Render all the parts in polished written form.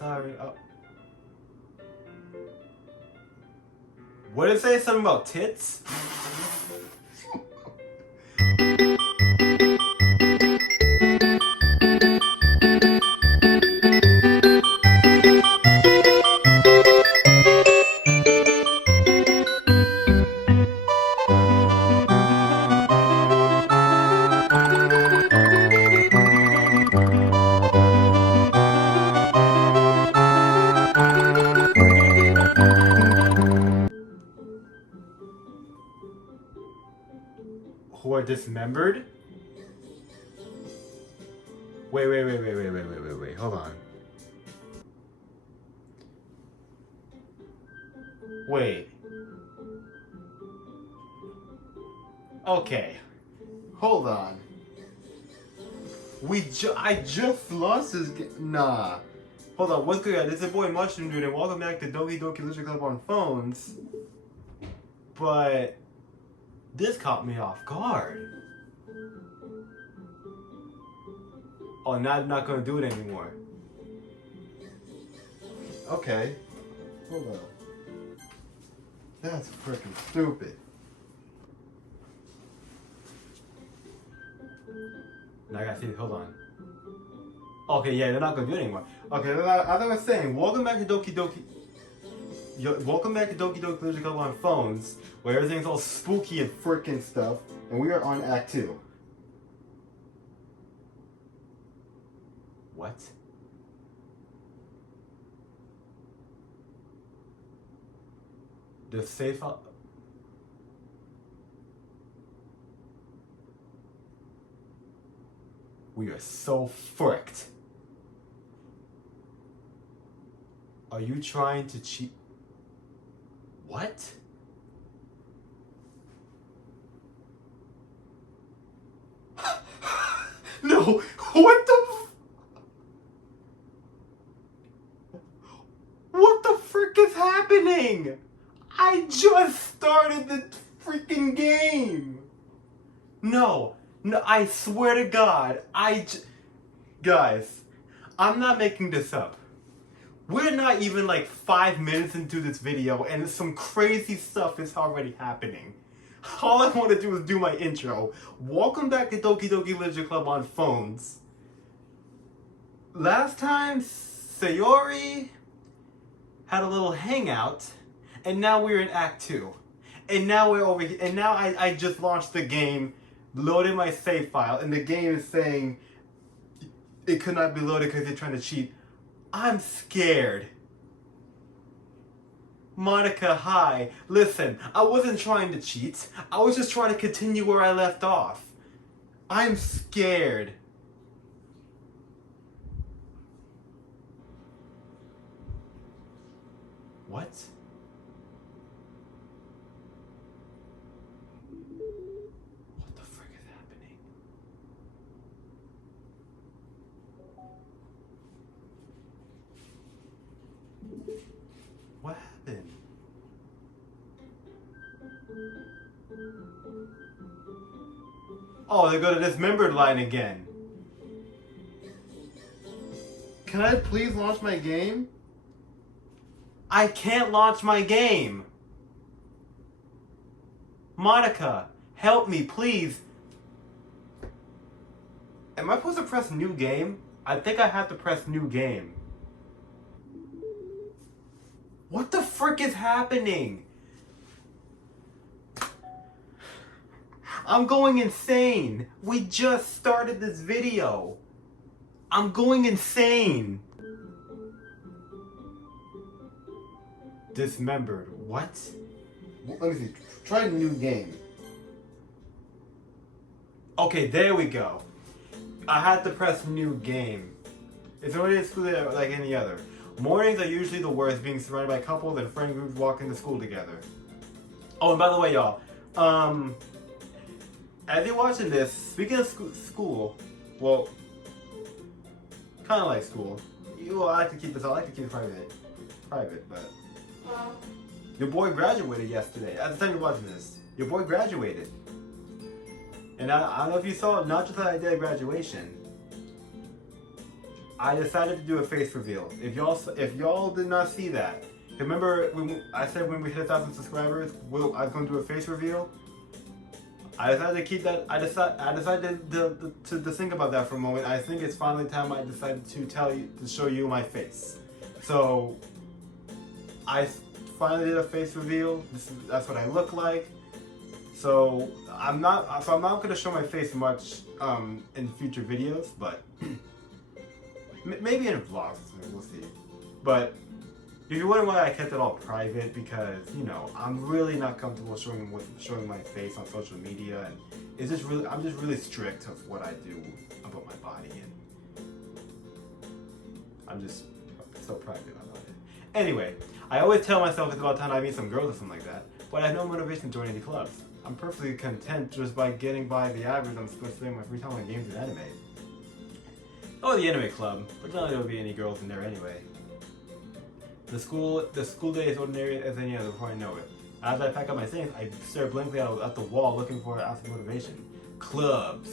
Sorry. Oh. What did it say? Something about tits? Who are dismembered? Wait, hold on. Wait. Okay. Hold on. I just lost this game. Nah. Hold on, what's good, guys? This is your boy Mushroom Dude, and welcome back to Doki Doki Literature Club on phones. But this caught me off guard. Oh, now I'm not gonna do it anymore. Okay. Hold on. That's freaking stupid. Now I gotta see this. Hold on. Okay, yeah, they're not gonna do it anymore. Okay, as I was saying, welcome back to Doki Doki. Welcome back to Doki Doki Literature Club on phones, where everything's all spooky and freaking stuff, and we are on Act 2. What? The safe house. We are so fricked. Are you trying to cheat? What? No, what the frick is happening? I just started the freaking game. No, I swear to God, guys, I'm not making this up. We're not even like 5 minutes into this video and some crazy stuff is already happening. All I want to do is do my intro. Welcome back to Doki Doki Literature Club on phones. Last time, Sayori had a little hangout, and now we're in Act 2. And now we're over here, and now I just launched the game, loaded my save file, and the game is saying it could not be loaded because you're trying to cheat. I'm scared. Monica, hi. Listen, I wasn't trying to cheat. I was just trying to continue where I left off. I'm scared. What? What the frick is happening? What happened? Oh, they go to this dismembered line again. Can I please launch my game? I can't launch my game. Monica, help me, please. Am I supposed to press new game? I think I have to press new game. What the frick is happening? I'm going insane. We just started this video. I'm going insane. Dismembered. What? Let me see. Try a new game. Okay, there we go. I had to press new game. It's already excluded like any other. Mornings are usually the worst, being surrounded by couples and friend groups walking to school together. Oh, and by the way, y'all, as you're watching this, speaking of school, well, kind of like school. I like to keep this. I like to keep it private, but your boy graduated yesterday. At the time you're watching this, your boy graduated, and I don't know if you saw it. Not just that I did graduation. I decided to do a face reveal. If y'all did not see that, remember when I said when we hit 1,000 subscribers, I was going to do a face reveal? I decided to keep that. I decided to think about that for a moment. I think it's finally time I decided to show you my face. So I finally did a face reveal. That's what I look like. So I'm not going to show my face much in future videos, but maybe in vlogs, we'll see. But if you're wondering why I kept it all private, because I'm really not comfortable showing my face on social media, and I'm just really strict of what I do about my body, and I'm just so private about it. Anyway, I always tell myself it's about time I meet some girls or something like that, but I have no motivation to join any clubs. I'm perfectly content just by getting by the average. I'm supposed to spend my free time on games and anime. Oh, the anime club, but none of there will be any girls in there anyway. The school day is ordinary as any other before I know it. As I pack up my things, I stare blankly at the wall looking for an ounce of motivation. Clubs.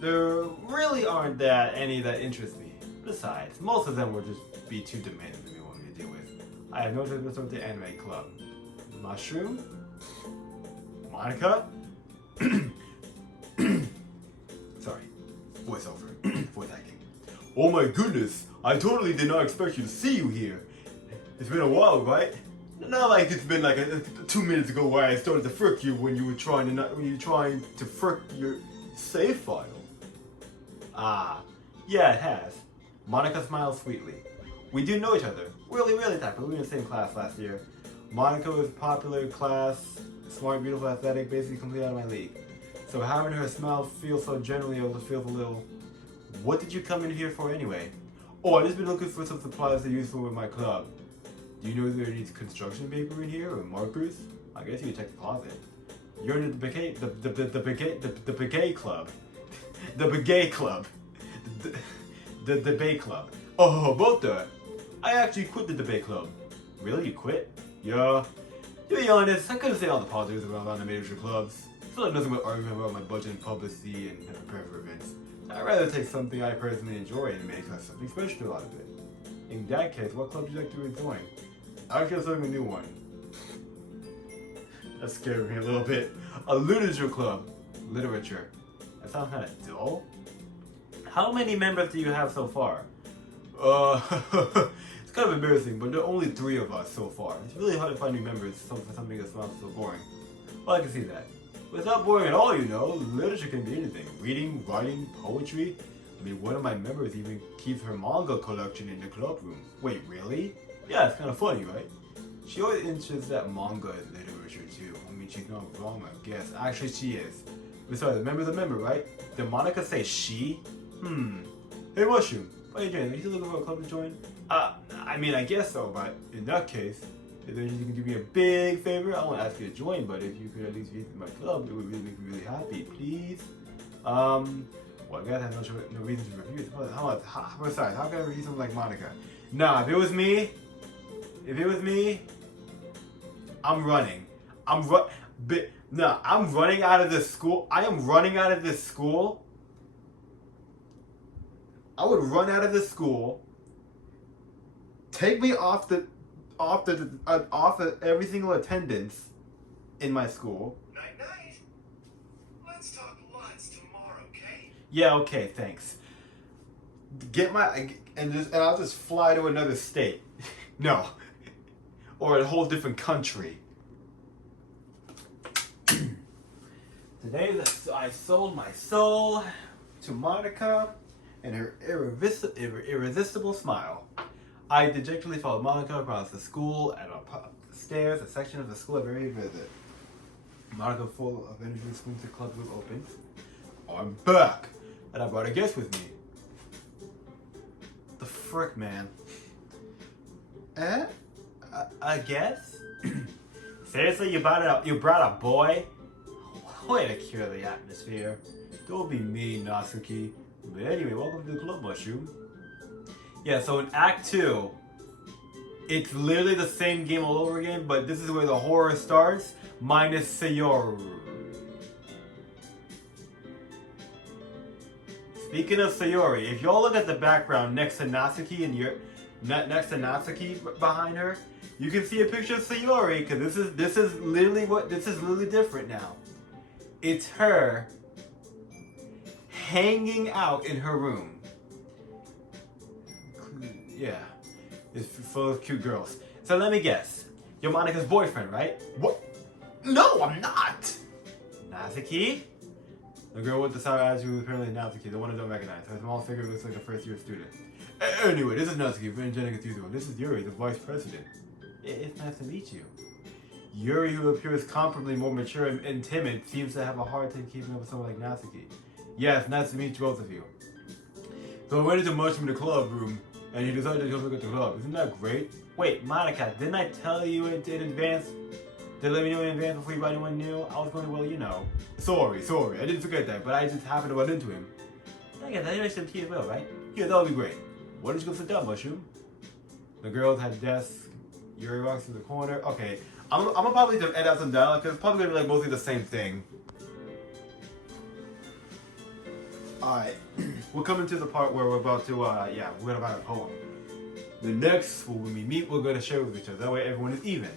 There really aren't any that interest me. Besides, most of them would just be too demanding to me want me to deal with. I have no interest with the anime club. Mushroom? Monica? Sorry. Voiceover. Voice acting. Oh my goodness! I totally did not expect you to see you here. It's been a while, right? Not like it's been like 2 minutes ago where I started to frick you when you were trying to frick your save file. Ah, yeah, it has. Monica smiles sweetly. We do know each other. Really tight, but we were in the same class last year. Monica was popular class, smart, beautiful, athletic, basically complete out of my league. So having her smile feel so genuinely feels a little... What did you come in here for anyway? Oh, I've just been looking for some supplies to use for my club. Do you know if there needs construction paper in here or markers? I guess you can check the closet. You're in the Baguette Club. The debate club. Oh, about that. I actually quit the debate club. Really? You quit? Yeah. To be honest, I couldn't say all the positives about the major clubs. I feel like nothing but arguing about my budget and publicity and preparing for events. I'd rather take something I personally enjoy and make something special out of it. In that case, what club would you like to join? Actually, I'm starting a new one. That scared me a little bit. A literature club. Literature. That sounds kind of dull. How many members do you have so far? It's kind of embarrassing, but there are only 3 of us so far. It's really hard to find new members for something that sounds so boring. Well, I can see that. But it's not boring at all, Literature can be anything. Reading, writing, poetry. I mean, one of my members even keeps her manga collection in the club room. Wait, really? Yeah, it's kind of funny, right? She always interested that manga and literature too. I mean, she's not wrong, I guess. Actually, she is. Besides, the member, right? Did Monica say she? Hey, Mushroom. What are you doing? Are you still looking for a club to join? I mean, I guess so, but in that case, if there's you can do me a big favor, I won't ask you to join, but if you could at least visit my club, it would really make me really happy, please. Well, I guess I have no reason to refuse. Besides, how can I refuse someone like Monica? Nah, if it was me, I'm running. I'm running out of this school. I am running out of this school. I would run out of this school. Take me off every single attendance in my school. Night. Let's talk lots tomorrow, okay? Yeah, okay, thanks. And I'll just fly to another state. No. Or a whole different country. Today I sold my soul to Monica and her irresistible smile. I dejectedly followed Monica across the school and up the stairs, a section of the school I rarely visit. Monica, full of energy, swings the club door opens. I'm back, and I brought a guest with me. The frick, man. I guess? Seriously, you brought a boy? Way to cure the atmosphere. Don't be mean, Natsuki. But anyway, welcome to the club, Mushroom. Yeah, so in Act 2, it's literally the same game all over again, but this is where the horror starts, minus Sayori. Speaking of Sayori, if y'all look at the background next to Natsuki and next to Natsuki behind her, you can see a picture of Sayori because this is literally different now. It's her hanging out in her room. Yeah, it's full of cute girls. So let me guess, you're Monika's boyfriend, right? What? No, I'm not. Natsuki? The girl with the sour attitude was apparently Natsuki, the one I don't recognize. Her small figure looks like a first-year student. Anyway, this is Natsuki, very energetic enthusiast. This is Yuri, the vice president. It's nice to meet you. Yuri, who appears comparably more mature and timid, seems to have a hard time keeping up with someone like Natsuki. Yes, nice to meet both of you. So I went into Mushroom in the club room, and you decided to go look at the club. Isn't that great? Wait, Monika, didn't I tell you in advance? Did let me know in advance before anyone knew? I was going, well, you know. Sorry, I didn't forget that, but I just happened to run into him. I guess I some tea as well, right? Yeah, that would be great. Why don't you go sit down, Mushroom? The girls had desks. Yuri walks in the corner. Okay, I'm gonna probably just edit out some dialogue because it's probably gonna be like mostly the same thing. Alright, we're coming to the part where we're about to, we're gonna write a poem. The next, when we meet, we're gonna share with each other. That way everyone is even.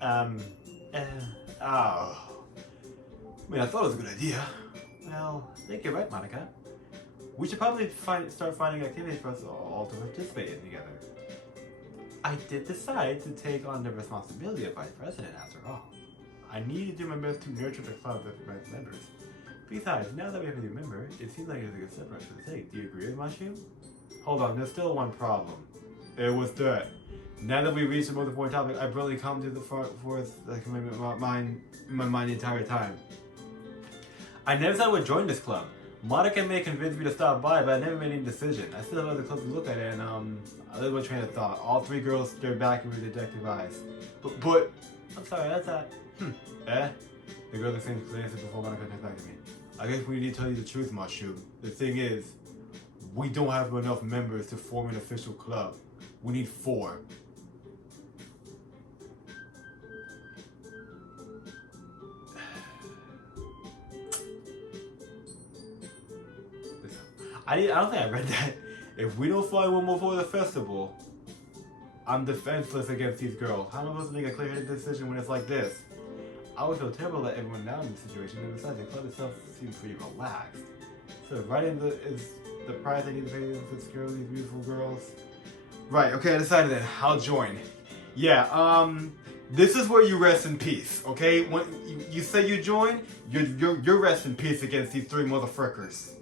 I mean, I thought it was a good idea. Well, I think you're right, Monika. We should probably start finding activities for us all to participate in together. I did decide to take on the responsibility of vice president after all. I need to do my best to nurture the club of my members. Besides, now that we have a new member, it seems like it's a good step for us to take. Do you agree with Mushroom? Hold on, there's still one problem. It was that. Now that we reached the most important topic, I've really come to the forth like my mind the entire time. I never thought I would join this club. Monika may convince me to stop by, but I never made any decision. I still have other clubs to look at, and I lose my train of thought. All three girls stared back with detective eyes. But I'm sorry, that's not. The girl that seemed to answer before Monika comes back to me. I guess we need to tell you the truth, Mushroom. The thing is, we don't have enough members to form an official club. We need 4. I don't think I read that. If we don't find one more for the festival, I'm defenseless against these girls. How am I supposed to make a clear-headed decision when it's like this? I would feel terrible to let everyone down in this situation, and besides, the club itself seems pretty relaxed. So writing is the price I need to pay to secure these beautiful girls. Right, okay, I decided that. I'll join. Yeah, this is where you rest in peace, okay? When you say you join, you're rest in peace against these 3 motherfuckers.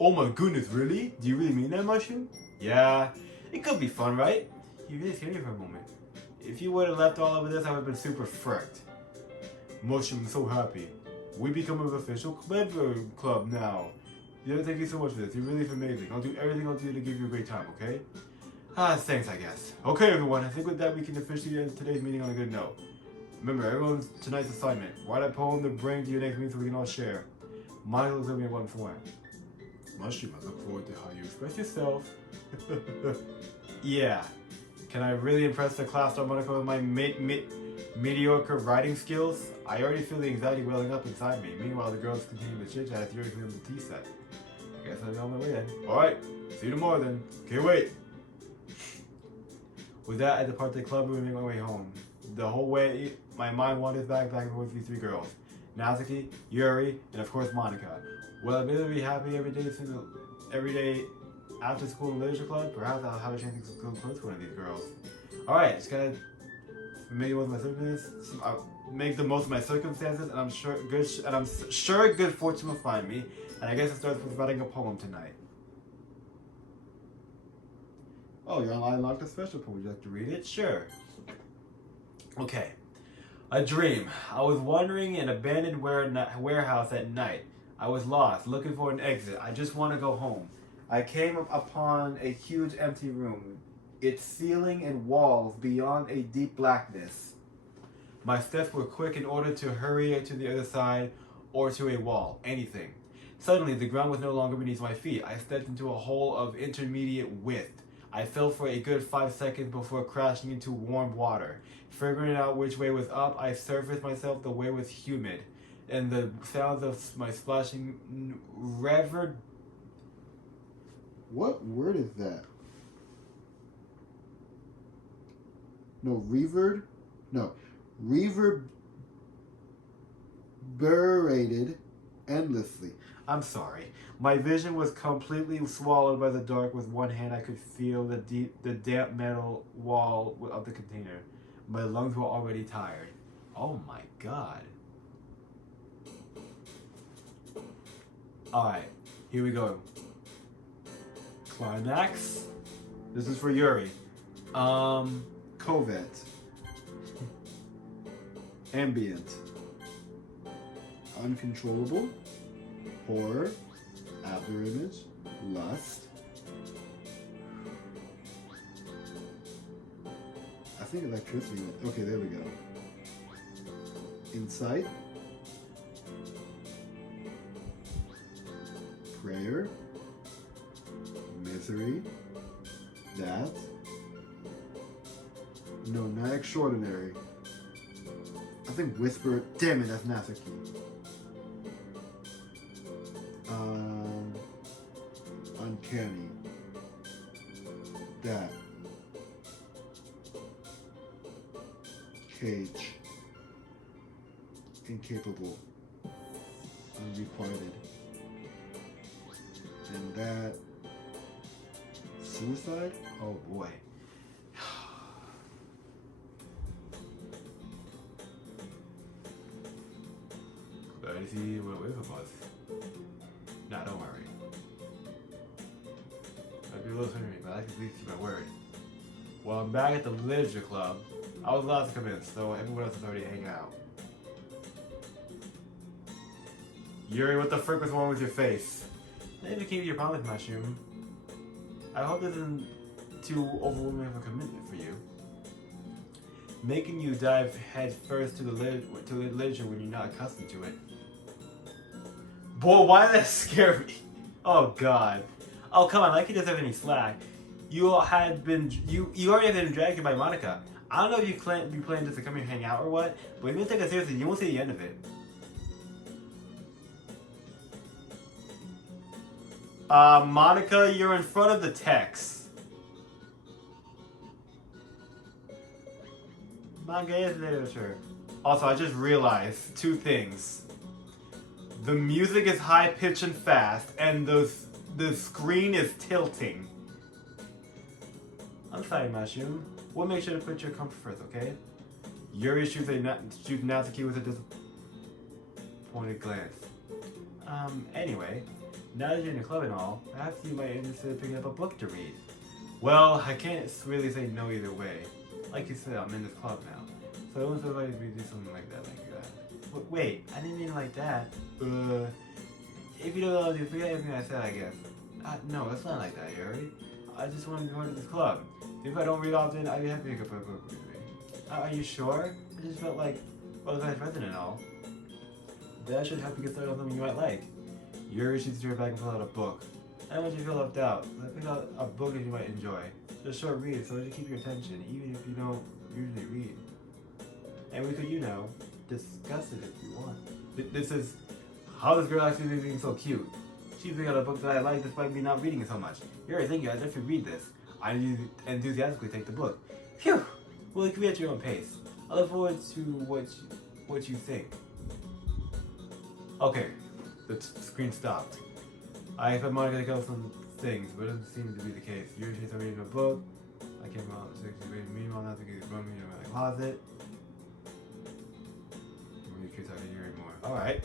Oh my goodness, really? Do you really mean that, Mushroom? Yeah, it could be fun, right? You really scared me for a moment. If you would have left all over this, I would have been super fricked. Mushroom, I'm so happy. We become an official member club now. Thank you so much for this. You're really amazing. I'll do everything I'll do to give you a great time, okay? Thanks, I guess. Okay, everyone, I think with that we can officially end today's meeting on a good note. Remember, everyone's tonight's assignment. Write a poem to bring to your next meeting so we can all share. Monika looks at me at one point. Mushroom, I look forward to how you express yourself. Yeah. Can I really impress the class, Monika, with my mediocre writing skills? I already feel the anxiety welling up inside me. Meanwhile, the girls continue to chit-chat as Yuri cleans the tea set. I guess I'll be on my way then. Alright, see you tomorrow then. Can't wait. With that, I depart the club room and make my way home. The whole way, my mind wanders back and forth with these 3 girls. Natsuki, Yuri, and of course Monika. Will I really be happy every day after school in literature club? Perhaps I'll have a chance to go close to one of these girls. Alright, just gotta make the most of my circumstances, and I'm sure good fortune will find me. And I guess it starts with writing a poem tonight. Oh, you're unlocked a special poem. Would you like to read it? Sure. Okay. A dream. I was wandering in an abandoned warehouse at night. I was lost, looking for an exit. I just want to go home. I came upon a huge empty room, its ceiling and walls beyond a deep blackness. My steps were quick in order to hurry to the other side or to a wall, anything. Suddenly, the ground was no longer beneath my feet. I stepped into a hole of intermediate width. I fell for a good 5 seconds before crashing into warm water. Figuring out which way was up, I surfaced myself. The way was humid. and the sounds of my splashing revered. What word is that? No, reverb? No. Reverberated endlessly. I'm sorry. My vision was completely swallowed by the dark. With one hand, I could feel the damp metal wall of the container. My lungs were already tired. Oh my god. Alright, here we go. Climax. This is for Yuri. Covet. Ambient. Uncontrollable. Horror. After image. Lust. I think electricity. Okay, there we go. Insight. Prayer. Misery. That. No, not extraordinary. I think whisper. Damn it, that's Natsuki. Uncanny. That. Cage. Incapable. Unrequited. And that. Suicide? Oh boy. Glad to see you went away from us. Nah, don't worry. I'd be a little sorry, but I can at least keep my word. Well, I'm back at the literature club. I was allowed to come in, so everyone else is already hanging out. Yuri, what the frick was wrong with your face? I never came to your promise, mushroom. I hope this isn't too overwhelming of a commitment for you. Making you dive head first to the literature when you're not accustomed to it. Boy, why did that scare me? Oh god. Oh come on, like you doesn't have any slack. You already have been dragged here by Monica. I don't know if you plan just to come here and hang out or what, but if you take it seriously, you won't see the end of it. Monica, you're in front of the text. Manga is literature. Also, I just realized two things. The music is high pitched and fast, and the screen is tilting. I'm sorry, Mushroom. We'll make sure to put your comfort first, okay? Yuri shoots Natsuki with a disappointed glance. Anyway, now that you're in the club and all, perhaps you might be interested in picking up a book to read. Well, I can't really say no either way. Like you said, I'm in this club now. So it was like we do something like that. But wait, I didn't mean it like that. If you don't know, you forget everything I said, I guess. No, it's not like that, Yuri. I just want to be part of this club. If I don't read often, I'd be happy to pick up a book with me. Are you sure? I just felt like, well, if I had president and all. That should help you get started on something you might like. Yuri shoots your back and pull out a book. I don't want you to feel left out. Let's pick out a book that you might enjoy. Just short read, so it should keep your attention, even if you don't usually read. And we could, discuss it if you want. This is how this girl actually is being so cute. She's picking out a book that I like despite me not reading it so much. Yuri, thank you. I definitely read this. I enthusiastically take the book. Phew! Well, you can read at your own pace. I look forward to what you think. Okay, the screen stopped. I expect Monica to go some things, but it doesn't seem to be the case. Yuri she's reading a book. I came out 60 reading meanwhile not to get from me in my closet. I'm really curious how to Yuri more. Alright.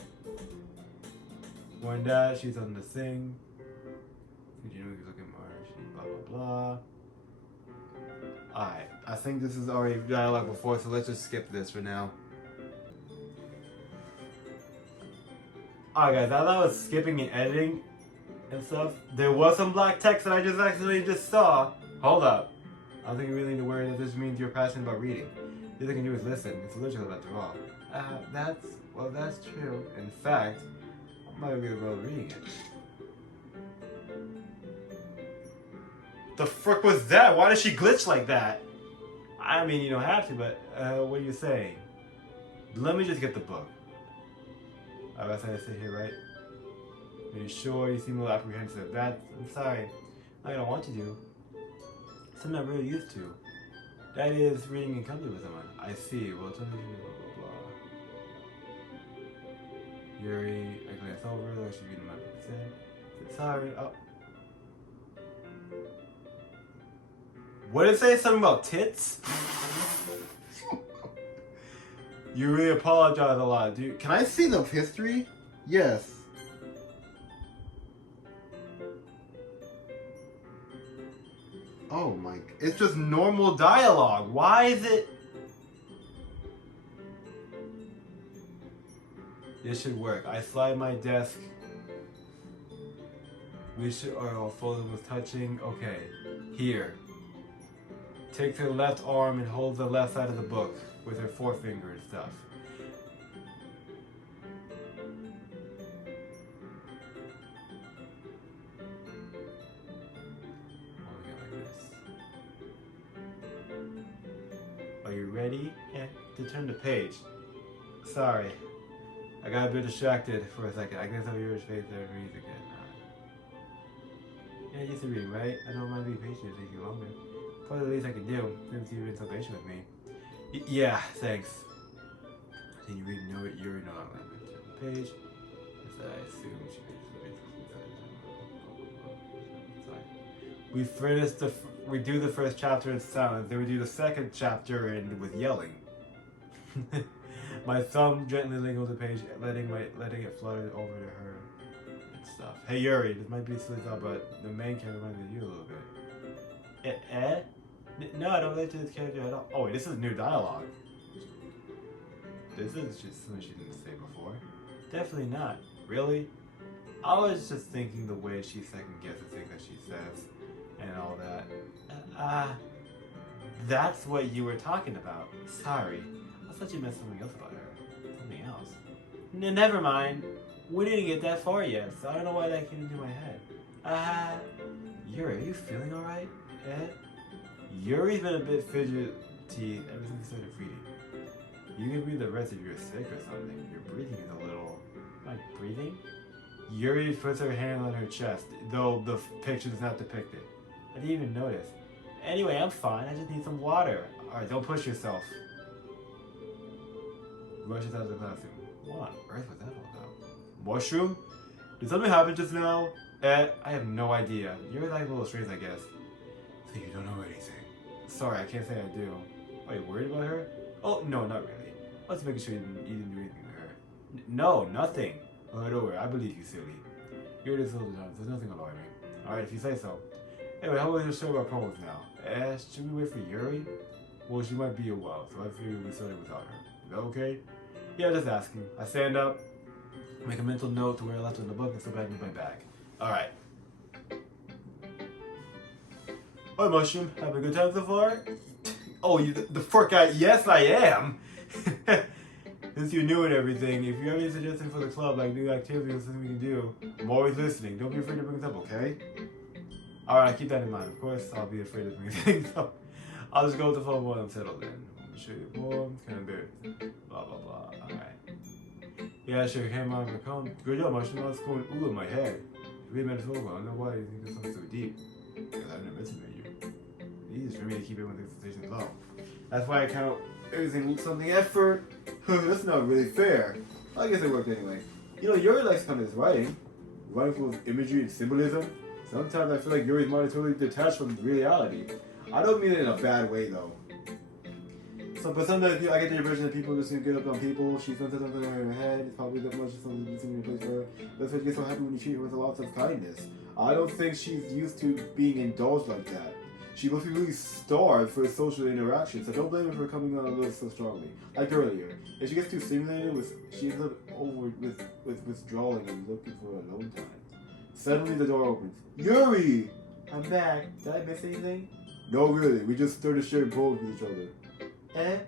One dash, she's on the thing. You know, he's looking more. She blah blah blah. Alright, I think this is already dialogue before, so let's just skip this for now. Alright guys, as I was skipping and editing and stuff, there was some black text that I just accidentally just saw. Hold up. I don't think you really need to worry that this means you're passionate about reading. The other thing you can do is listen. It's literature after all. That's true. In fact, I might be able to reading it. The frick was that? Why did she glitch like that? I mean, you don't have to, but what are you saying? Let me just get the book. I guess I sit here, right? Are you sure? You seem a little apprehensive. I'm sorry. I don't want you to. Something I'm really used to. That is reading in company with someone. I see. Well, tell me blah blah blah. Yuri, I glance over. Like she's reading my book. Said sorry. Oh. What did it say? Something about tits? You really apologize a lot, dude. Can I see the history? Yes. Oh my. It's just normal dialogue. Why is it? This should work. I slide my desk. We should. Oh, folder was touching. Okay. Here. Take her left arm and hold the left side of the book with her forefinger and stuff. Are you ready? Yeah, to turn the page. Sorry. I got a bit distracted for a second. I guess over your face there and read again. Yeah, just reading, right? I don't mind being patient if it takes you longer. Probably the least I can do, since you've been so patient with me. Yeah, thanks. Then you read you're no longer on the page. As I assume she we do the first chapter in silence, then we do the second chapter with yelling. My thumb gently lingered the page, letting it flutter over to her and stuff. Hey Yuri, this might be a silly thought, but the main character reminds me of you a little bit. No, I don't relate to this character at all. Oh wait, this is new dialogue. This is just something she didn't say before. Definitely not. Really? I was just thinking the way she second guesses things that she says and all that. That's what you were talking about. Sorry. I thought you meant something else about her. Something else. Never mind. We didn't get that far yet, so I don't know why that came into my head. Yuri, are you feeling alright? Yuri's been a bit fidgety ever since we started reading. You can read the rest if you're sick or something. Your breathing is a little... Am I breathing? Yuri puts her hand on her chest, though the picture does not depict it. I didn't even notice. Anyway, I'm fine. I just need some water. Alright, don't push yourself. Rushes out of the classroom. What on earth was that all about? Mushroom? Did something happen just now? I have no idea. You're like a little strange, I guess. So you don't know anything. Sorry, I can't say I do. Are you worried about her? Oh, no, not really. I was making sure you didn't do anything to her. No, nothing. Oh, don't worry. I believe you, silly. You're this little John. There's nothing alarming. Alright, if you say so. Anyway, how about we show our promos now? Should we wait for Yuri? Well, she might be a while, so I figured we started without her. Is that okay? Yeah, just asking. I stand up, make a mental note to where I left in the book, and slip back into my bag. Alright. Hi, Mushroom. Having a good time so far? Oh, you the fork guy? Yes, I am! Since you're new and everything, if you have any suggestions for the club, like new activities or something we can do, I'm always listening. Don't be afraid to bring it up, okay? Alright, keep that in mind. Of course, I'll be afraid to bring things up. I'll just go with the flow when I'm settled in. Let me show you more. It's kind of embarrassing. Blah, blah, blah. Alright. Yeah, sure. Came on the cone. Good job, Mushroom. I was going ooh in my head. We met so well. I don't know why you think this something so deep. Because I've never mentioned you. Easy for me to keep everyone's expectations low. That's why I count everything with something effort. That's not really fair. I guess it worked anyway. You know, Yuri likes kind of his writing. Writing full of imagery and symbolism. Sometimes I feel like Yuri's mind is totally detached from reality. I don't mean it in a bad way though. But sometimes I get the impression that people just get up on people. She says something in her head. It's probably that much something that's in place for her. That's why she gets so happy when you treat her with lots of kindness. I don't think she's used to being indulged like that. She must be really starved for social interaction, so don't blame her for coming on a little so strongly. Like earlier, if she gets too stimulated, she ends up with withdrawing and looking for alone time. Suddenly the door opens. Yuri! I'm back. Did I miss anything? No, really. We just started sharing poems with each other.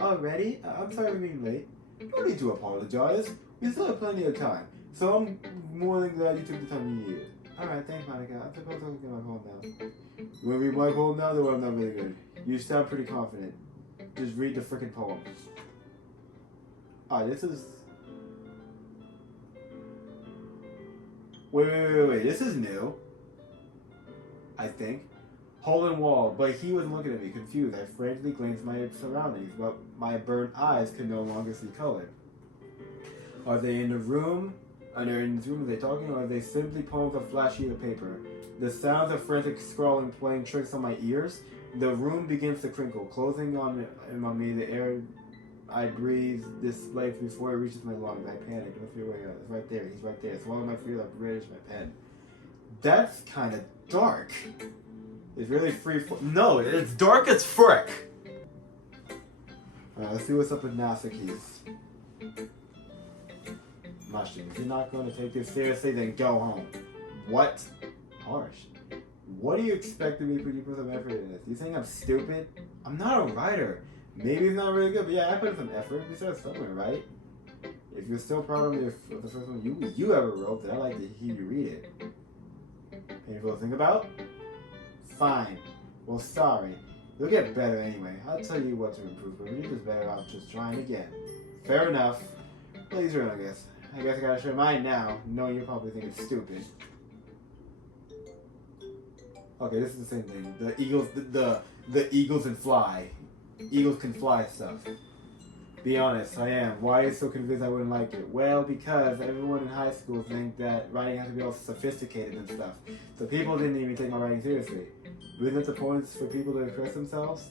Already? I'm sorry for being late. You don't need to apologize. We still have plenty of time. So I'm more than glad you took the time you needed. Alright, thanks, Monica. I suppose I can get my poem now. You want to read my poem now? Though I'm not really good. You sound pretty confident. Just read the frickin' poem. Alright, this is... Wait. This is new. I think. Hole in wall, but he was looking at me, confused. I frantically glanced at my surroundings, but my burnt eyes could no longer see color. Are they in the room? Are they in the room? Are they talking? Or are they simply poems of flat sheet of paper? The sounds of frantic scrawling playing tricks on my ears. The room begins to crinkle, closing on me. The air I breathe displays before it reaches my lungs. I panic. Don't feel where it's right there. He's right there. Swallow my fear like British my pen. That's kind of dark. It's really free. No, it's dark as frick. Alright, let's see what's up with Nasaki's. Mushroom. If you're not going to take this seriously, then go home. What? Harsh. What do you expect of me when you put some effort in this? You think I'm stupid? I'm not a writer. Maybe it's not really good, but yeah, I put some effort. We started somewhere, right? If you're still proud of me of the first one you ever wrote, then I'd like to hear you read it. Painful to think about? Fine. Well, sorry. You'll get better anyway. I'll tell you what to improve, but you're just better off just trying again. Fair enough. Please run, I guess. I guess I gotta share mine now, knowing you probably think it's stupid. Okay, this is the same thing. The eagles, the eagles and fly. Eagles can fly stuff. Be honest, I am. Why are you so convinced I wouldn't like it? Well, because everyone in high school think that writing has to be all sophisticated and stuff. So people didn't even take my writing seriously. Isn't it the points for people to express themselves?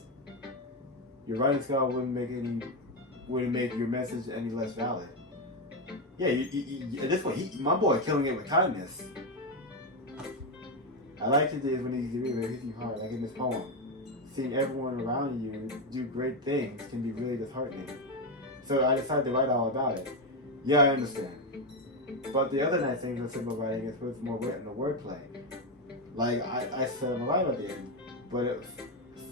Your writing style wouldn't make your message any less valid. Yeah, at this point, my boy killing it with kindness. I like it when he hits you hard, like in this poem. Seeing everyone around you do great things can be really disheartening. So I decided to write all about it. Yeah, I understand. But the other nice thing with simple writing is puts more weight in the wordplay. Like I said on the right at the end, but it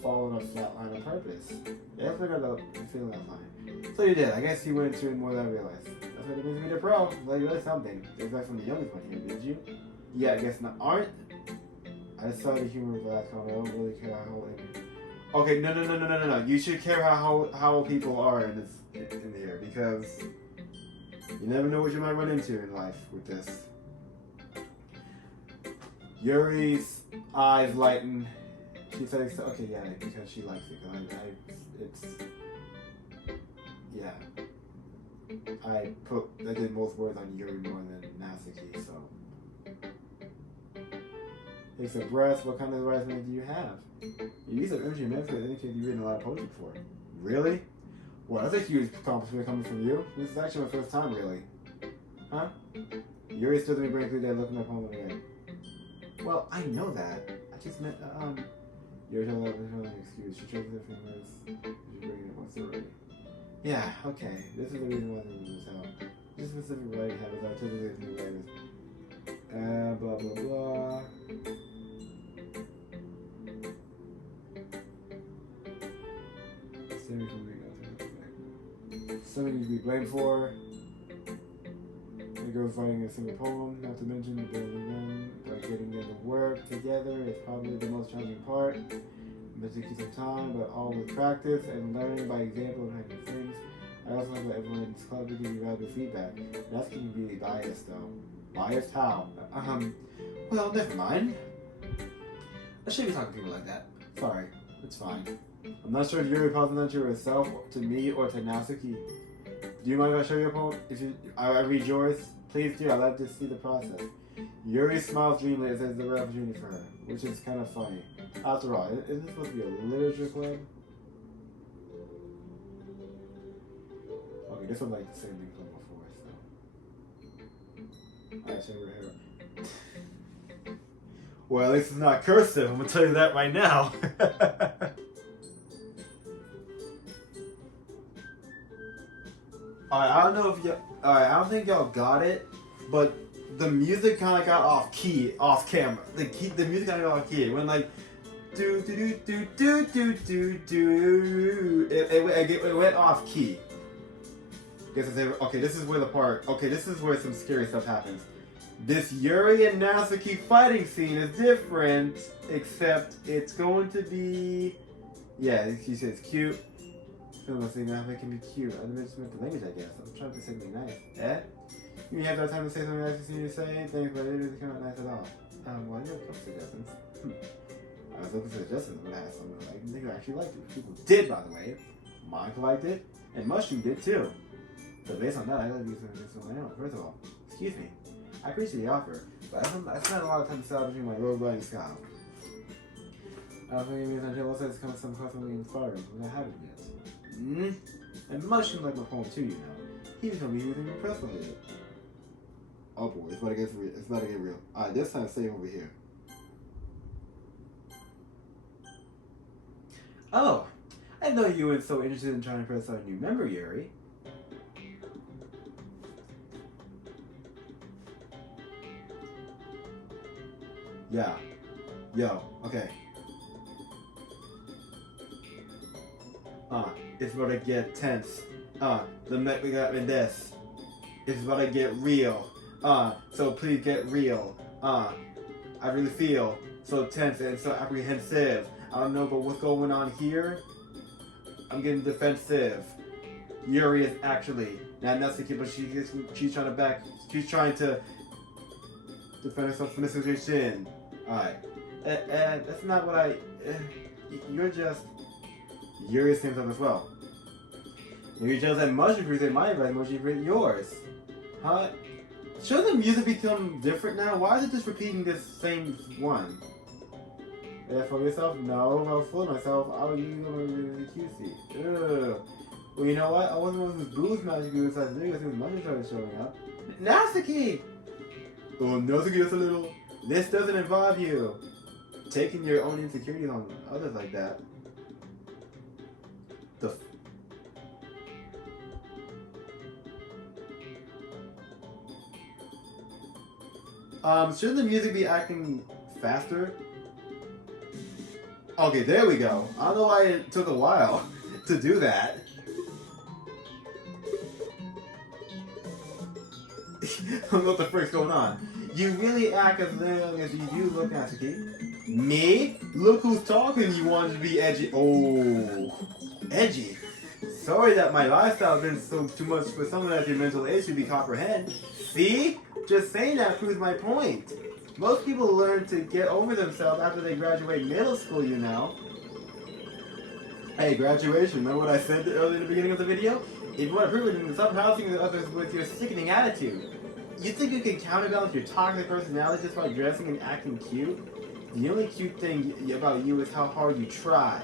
followed a flat line on purpose. Yeah, I forgot the feeling that line. So you did. I guess you went into it more than I realized. That's what it means to be the pro. Like, you realized something. It's like from the youngest one here, did you? Yeah, I guess not. I just saw the humor of the last comment. I don't really care how Okay, no. You should care how people are in here, because you never know what you might run into in life with this. Yuri's eyes lighten. She says, okay, yeah, because she likes it. I did most words on Yuri more than Natsuki, so. Takes a breath. What kind of resume do you have? You use an energy method that indicates you've written a lot of poetry before. Really? Well, that's a huge accomplishment coming from you. This is actually my first time, really. Huh? Yuri stood to me brain through there looking at poem again. Well, I know that. I just meant, Yuri told me an excuse. She chose different words. She bring it once already. Yeah, okay. This is the reason why this is out. This specific writing habits are typically new writers. Blah, blah, blah. Something to be blamed for. It goes writing a single poem, not to mention the building them, but getting them to work together is probably the most challenging part. It takes some time, but all with practice and learning by example and types of things. I also hope that everyone in this club will give you valuable feedback. That's going to be biased though. Biased how? Well, never mind. I shouldn't be talking to people like that. Sorry, it's fine. I'm not sure if Yuri complimented you herself, to me, or to Natsuki. Do you mind if I show you a poem? I read yours? Please do. I'd love to see the process. Yuri smiles dreamily as there's the rare opportunity for her, which is kind of funny. After all, isn't this supposed to be a literature club? Okay, this one like the same thing from before, so. Alright, so we're here. Well, at least it's not cursive. I'm gonna tell you that right now. Alright, I don't know if I don't think y'all got it, but the music kind of got off camera. The music kind of got off key. It went like do do do do do do do do. It went off key. Okay, this is where the part. Okay, this is where some scary stuff happens. This Yuri and Natsuki fighting scene is different, except it's going to be. Yeah, she says cute. I feel like saying that it can be cute. I just meant the language, I guess. I'm trying to say something nice. Eh? You have that time to say something nice to you to say things, but it didn't come out nice at all. Well, I never come to suggestions. I was looking for suggestions when I had something like nigga actually liked it. People did, by the way. Monica liked it, and Mushroom did too. So based on that, I gotta do something else. First of all, excuse me. I appreciate the offer, but I spent a lot of time establishing my road riding style. I don't think it means until also it's come some constantly inspiring, but I haven't yet. And Mushroom liked my poem too, you know. He told me he was impressed with it. Oh boy, it's about to get real. It's about to get real. Alright, this time stay over here. Oh, I didn't know you were so interested in trying to impress our new member, Yuri. Yeah. Yo, okay. It's about to get tense. The met we got in this. It's about to get real. So please get real. I really feel so tense and so apprehensive. I don't know but what's going on here. I'm getting defensive. Yuri is actually not Natsuki, but she's trying to defend herself from this situation. Alright. That's not what you're just Yuri is same stuff as well. Maybe just that Mushroom present my advice, Mushroom present yours. Huh? Shouldn't the music become different now? Why is it just repeating this same one? Yeah, for yourself? No, if I was fooling myself, I would use the QC. Ugh. Well, you know what? I wasn't one of those booze magic gurus I think as soon as Mushroom started showing up. Natsuki! Oh, Natsuki, that's a little... This doesn't involve you taking your own insecurities on others like that. Shouldn't the music be acting faster? Okay, there we go. I don't know why it took a while to do that. I don't know what the frick's going on. You really act as long as you do look, Natsuki. Me? Look who's talking, you wanted to be edgy. Oh, edgy. Sorry that my lifestyle has been so too much for someone at your mental age to be comprehend. See? Just saying that proves my point. Most people learn to get over themselves after they graduate middle school, you know. Hey, graduation, remember what I said earlier in the beginning of the video? If you want to prove it, then stop housing others with your sickening attitude. You think you can counterbalance your toxic personality just by dressing and acting cute? The only cute thing about you is how hard you try.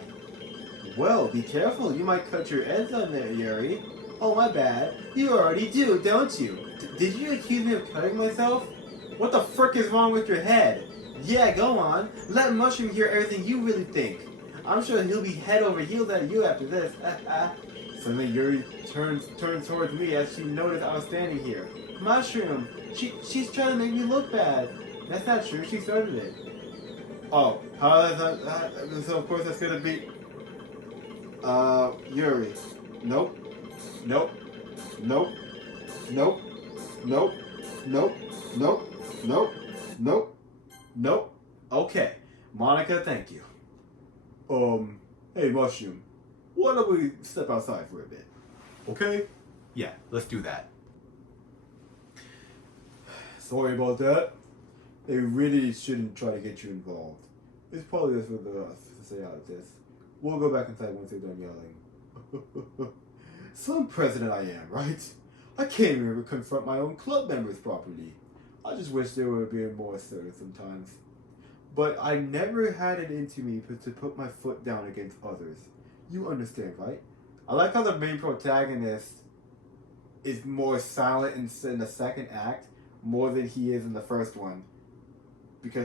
Well, be careful, you might cut your ends on there, Yuri. Oh, my bad. You already do, don't you? Did you accuse me of cutting myself? What the frick is wrong with your head? Yeah, go on. Let Mushroom hear everything you really think. I'm sure he'll be head over heels at you after this. Suddenly Yuri turns towards me as she noticed I was standing here. Mushroom, she's trying to make me look bad. That's not true, she started it. Oh, so of course that's gonna be... Yuri. Nope. Nope. Nope. Nope. Nope. Nope. Nope. Nope. Nope. Nope. Okay. Monica, thank you. Hey Mushroom, why don't we step outside for a bit? Okay? Yeah, let's do that. Sorry about that. They really shouldn't try to get you involved. It's probably just for us to stay out of this. We'll go back inside once they're done yelling. Some president I am, right? I can't even confront my own club members properly. I just wish they were being more assertive sometimes. But I never had it into me to put my foot down against others. You understand, right? I like how the main protagonist is more silent in the second act more than he is in the first one.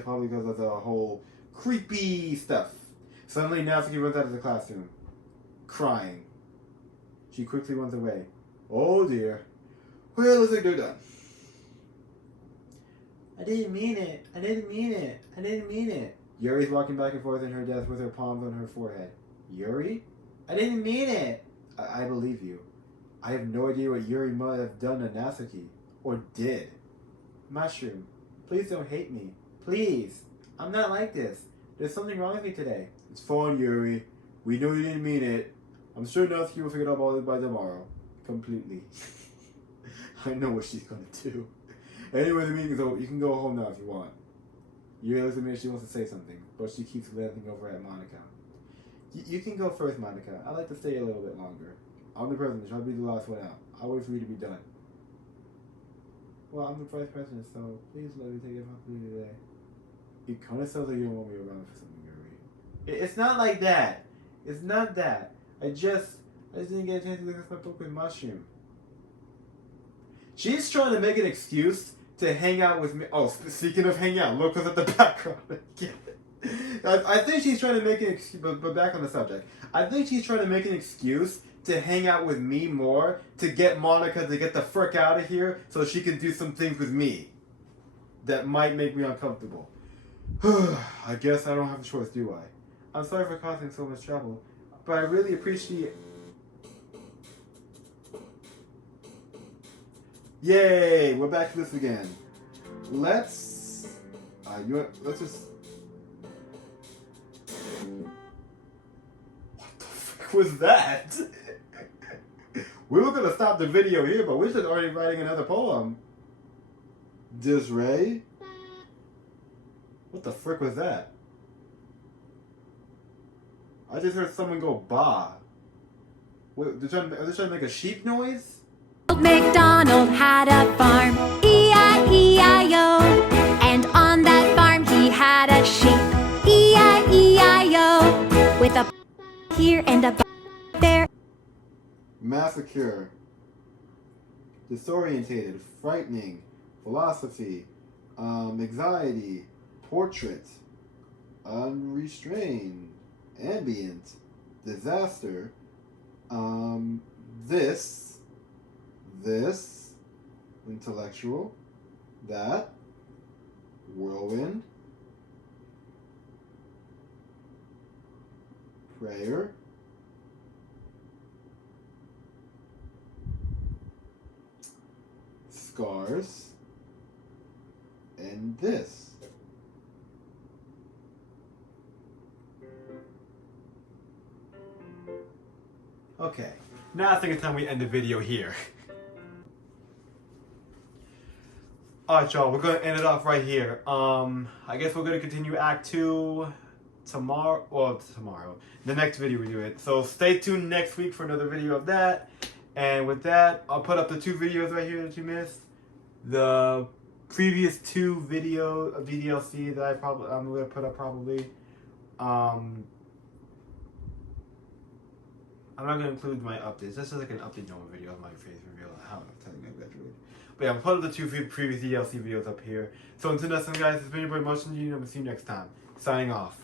Probably because of the whole creepy stuff. Suddenly Natsuki runs out of the classroom, crying. She quickly runs away. Oh dear. Well, looks like they're done. I didn't mean it. I didn't mean it. I didn't mean it. Yuri's walking back and forth in her desk with her palms on her forehead. Yuri? I didn't mean it. I believe you. I have no idea what Yuri might have done to Natsuki. Or did. Mushroom, please don't hate me. Please. I'm not like this. There's something wrong with me today. It's fine, Yuri. We know you didn't mean it. I'm sure Natsuki will figure it out all by tomorrow. Completely. I know what she's gonna do. Anyway, the meeting's over. You can go home now if you want. You looks at me, she wants to say something, but she keeps glancing over at Monica. You can go first, Monica. I'd like to stay a little bit longer. I'm the president. I'll be the last one out. I'll wait for you to be done. Well, I'm the vice president, so please let me take your responsibility today. It kind of sounds like you don't want me around for something you're reading. It's not like that. It's not that. I just didn't get a chance to look at my book with Mushroom. She's trying to make an excuse to hang out with me. Oh, speaking of hang out, look what's at the background. I think she's trying to make an excuse, but back on the subject. I think she's trying to make an excuse to hang out with me more, to get Monica to get the frick out of here so she can do some things with me that might make me uncomfortable. I guess I don't have a choice, do I? I'm sorry for causing so much trouble, but I really appreciate... Yay! We're back to this again. Let's just... What the frick was that? We were gonna stop the video here, but we're just already writing another poem. Disray? What the frick was that? I just heard someone go bah. Wait, are they trying to make a sheep noise? Old MacDonald had a farm, E-I-E-I-O. And on that farm he had a sheep, E-I-E-I-O. With a here and a there. Massacre. Disorientated, frightening, philosophy, anxiety, portrait, unrestrained, ambient, disaster, this, intellectual, that, whirlwind, prayer, scars, and this. Okay, now I think it's time we end the video here. Alright y'all, we're gonna end it off right here. I guess we're gonna continue Act 2 tomorrow, the next video we do it. So stay tuned next week for another video of that. And with that, I'll put up the 2 videos right here that you missed. The previous 2 video of DDLC that I'm gonna put up probably. I'm not gonna include my updates. This is like an update normal video of my face reveal. How I'm telling you I graduated. But yeah, I'll put up the 2 previous DLC videos up here. So until next time, guys, it's been your boy Motion G, and I'm gonna see you next time. Signing off.